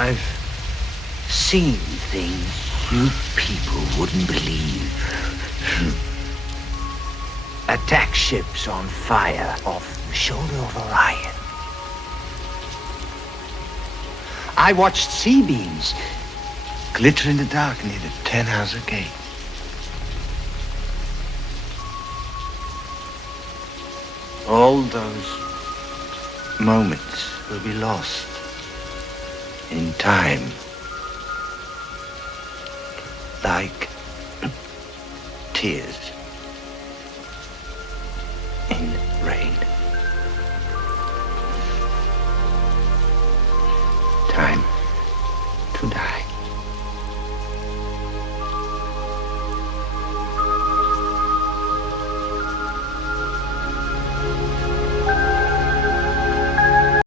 I've seen things you people wouldn't believe. Attack ships on fire off the shoulder of Orion. I watched sea beams glitter in the dark near the Tannhauser Gate. All those moments will be lost in time. Like tears.